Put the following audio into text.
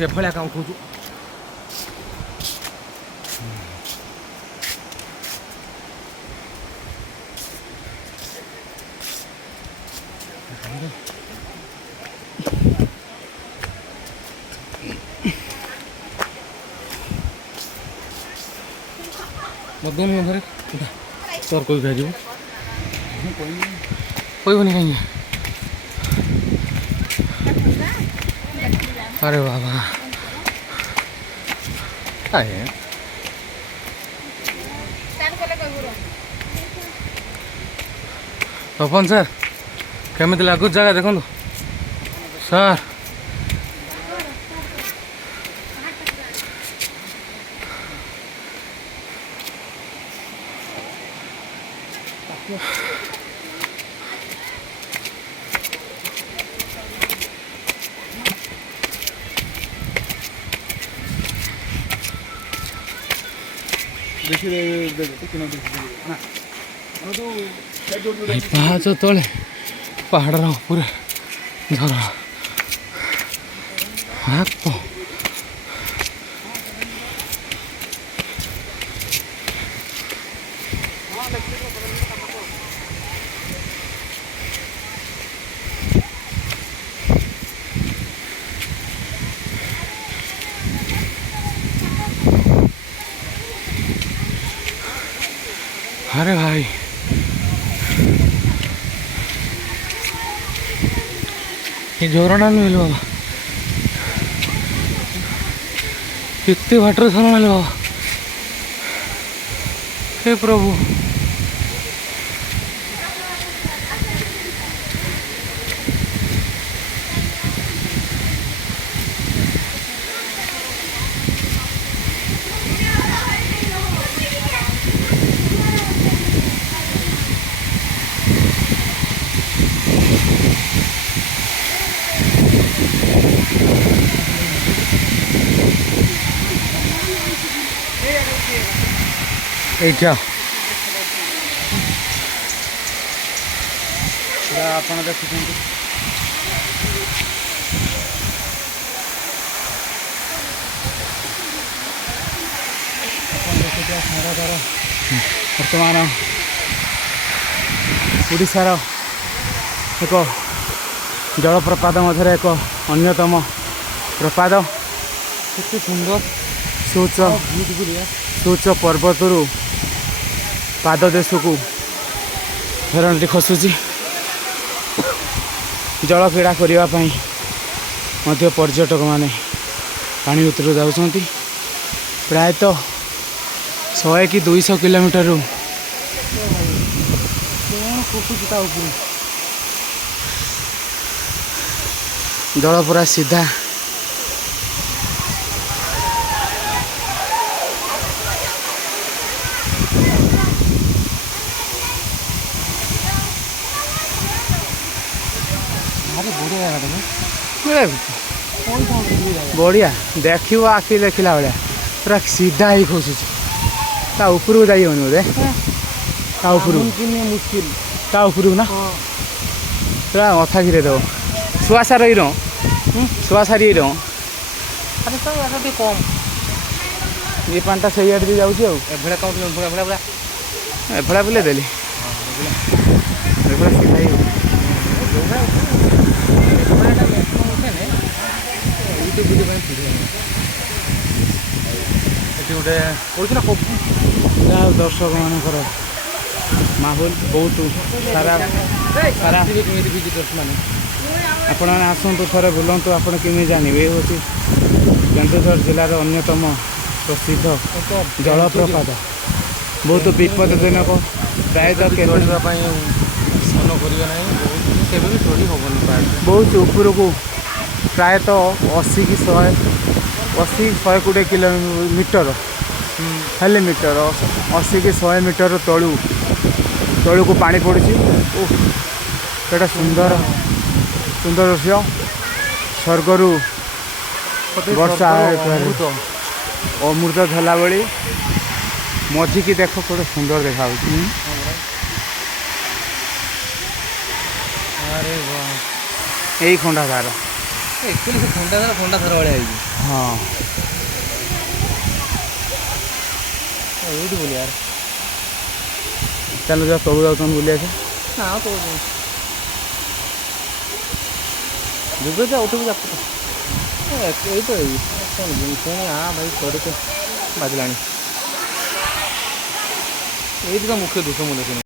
से भाया क्या उठू मदन धरे तोर कोई भेज कोई कहीं अरे बाबा क्या है तपन सर केमी लगुच जगह देखो सर पाहाच तले पहाड़ पूरा झर अरे भाई ये झरणा मिल बाबा कितने वाटर झरणा बाबा हे प्रभु क्या आप देखुं बर्तमान ओडिशार एक जलप्रपात मध्य एक अन्यतम प्रपात केते सुंदर सूच पर्वतरू पाद देश को झरणटी खसुची जल क्रीड़ा करने पर्यटक माने पानी उतर जाउछंती प्रायतः 100 कि 200 किलोमीटर जल पूरा सीधा बढ़िया देखियो आखि देखला भाया पूरा सीधा ही खसुच ऊपर को जाइए बोधे मुश्किल ऊपर ना पूरा मथा गिरे दब शुआ सारी शुआ सारी कम ये पानी से आड़े जाऊँ एभड़ा बुले देली गोटे दर्शक मानकर माहौल बहुत सारा सारा विजिटर्स मैंने आपण आसतु थे बुलतु आप जानवे हूँ केन्दुझर जिलार अन्यतम प्रसिद्ध जलप्रपात बहुत विपदजनक प्रायतः बहुत ऊपर को प्रायतः 80 कि 120 किलोमीटर हेले मीटर 80 कि 100 मीटर तलू को पानी पड़ी केटा सुंदर सुंदर दृश्य स्वर्गरू वर्षा अमृत धला बड़ी मझी की देख गोटे सुंदर देखा अरे वाह यही खंडाधार एक्चुअली खंडाधार भाया हाँ ଏଇଠି ବୁଲି यार ଚାଲ ଯିବା ତଳୁ ଯାଉଛନ୍ତି ବୁଲି ଆସିବା। ନା ତ ଯିବେ ଯେ ଉଠିବୁ ଯାତ୍ରା ଏଇ ତ ଏଇ କ'ଣ ଜିନିଷ ଭାଇ ସରିତେ ବାଜିଲାଣି ଏଇଠି ତ ମୁଖ୍ୟ ଦୁଃଖ ମୁଁ ଦେଖିନି।